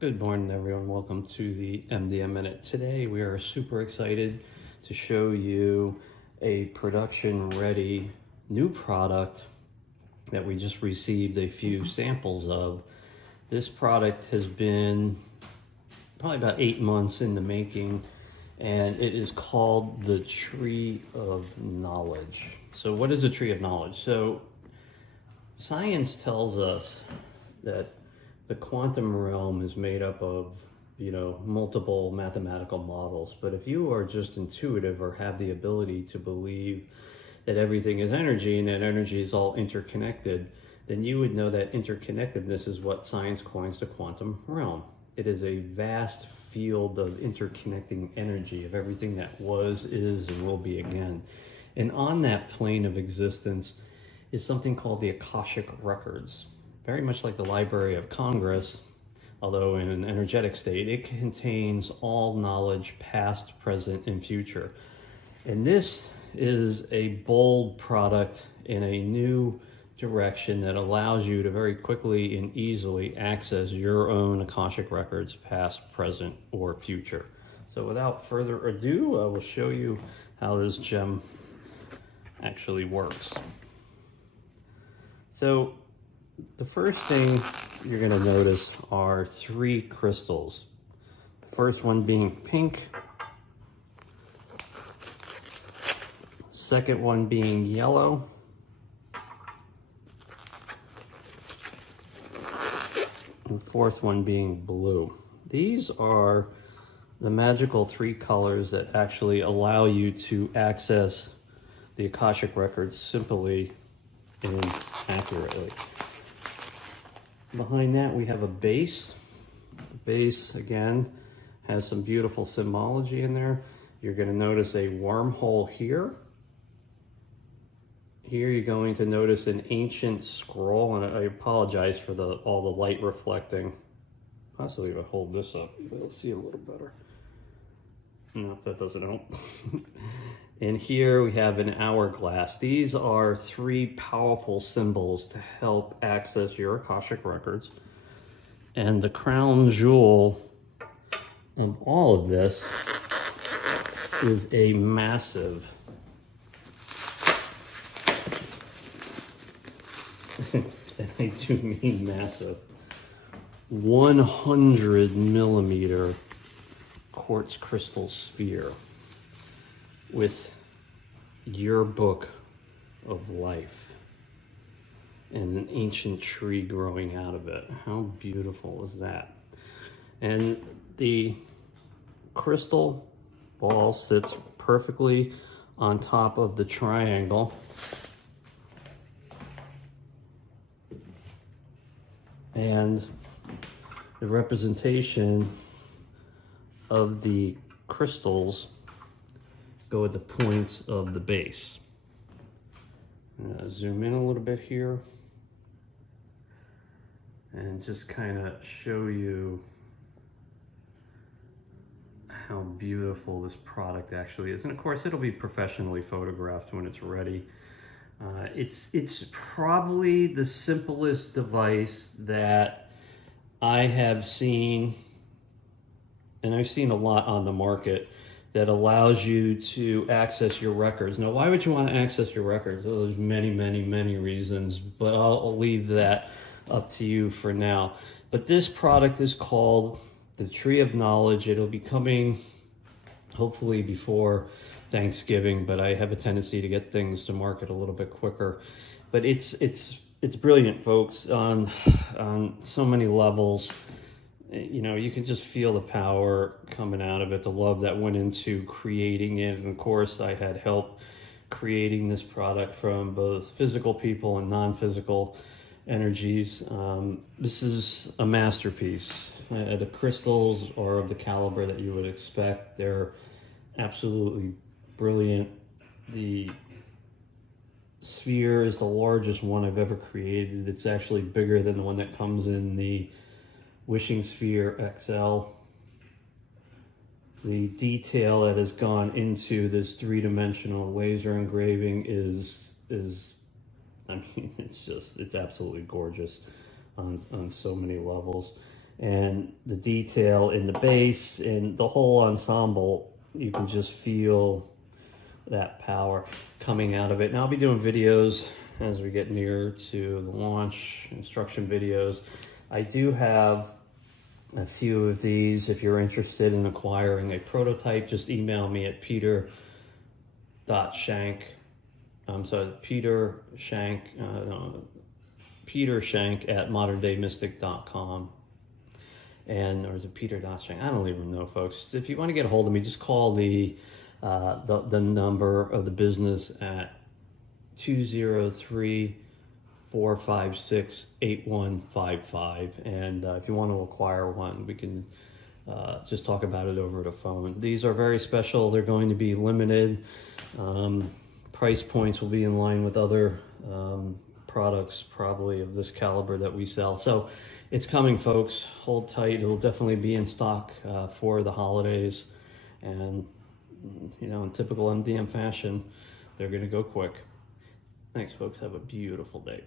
Good morning, everyone. Welcome to the MDM Minute. Today, we are super excited to show you a production-ready new product that we just received a few samples of. This product has been probably about 8 months in the making, and it is called the Tree of Knowledge. So what is a Tree of Knowledge? So science tells us that the quantum realm is made up of, multiple mathematical models. But if you are just intuitive or have the ability to believe that everything is energy and that energy is all interconnected, then you would know that interconnectedness is what science coins the quantum realm. It is a vast field of interconnecting energy of everything that was, is, and will be again. And on that plane of existence is something called the Akashic Records. Very much like the Library of Congress, although in an energetic state, it contains all knowledge past, present, and future. And this is a bold product in a new direction that allows you to very quickly and easily access your own Akashic Records, past, present, or future. So without further ado, I will show you how this gem actually works. So the first thing you're going to notice are 3 crystals. The first one being pink, second one being yellow, and fourth one being blue. These are the magical 3 colors that actually allow you to access the Akashic Records simply and accurately. Behind that, we have a base. The base, again, has some beautiful symbology in there. You're going to notice a wormhole here. Here you're going to notice an ancient scroll, and I apologize for all the light reflecting. Possibly if I hold this up, you'll see a little better. No, that doesn't help. And here we have an hourglass. These are 3 powerful symbols to help access your Akashic Records. And the crown jewel of all of this is a massive, and I do mean massive, 100 millimeter quartz crystal sphere with your book of life and an ancient tree growing out of it. How beautiful is that? And the crystal ball sits perfectly on top of the triangle. And the representation of the crystals go at the points of the base. Zoom in a little bit here and just kind of show you how beautiful this product actually is. And of course, it'll be professionally photographed when it's ready. It's probably the simplest device that I have seen, and I've seen a lot on the market, that allows you to access your records. Now, why would you want to access your records? Well, there's many, many, many reasons, but I'll leave that up to you for now. But this product is called the Tree of Knowledge. It'll be coming hopefully before Thanksgiving, but I have a tendency to get things to market a little bit quicker. But it's brilliant, folks, on so many levels. You can just feel the power coming out of it, the love that went into creating it. And of course, I had help creating this product from both physical people and non-physical energies. This is a masterpiece. The crystals are of the caliber that you would expect. They're absolutely brilliant. The sphere is the largest one I've ever created. It's actually bigger than the one that comes in the Wishing Sphere XL. The detail that has gone into this 3-dimensional laser engraving is I mean, it's absolutely gorgeous on so many levels. and the detail in the bass and the whole ensemble, you can just feel that power coming out of it. And I'll be doing videos as we get near to the launch, instruction videos. I do have a few of these. If you're interested in acquiring a prototype, just email me at peter.shank. Peter Shank at moderndaymystic.com. Or is it Peter.Shank? I don't even know, folks. If you want to get a hold of me, just call the number of the business at 203-456-8155. And if you want to acquire one, we can just talk about it over the phone. These are very special. They're going to be limited. Price points will be in line with other products probably of this caliber that we sell. So it's coming, folks. Hold tight. It'll definitely be in stock for the holidays. And, you know, in typical MDM fashion, they're going to go quick. Thanks, folks. Have a beautiful day.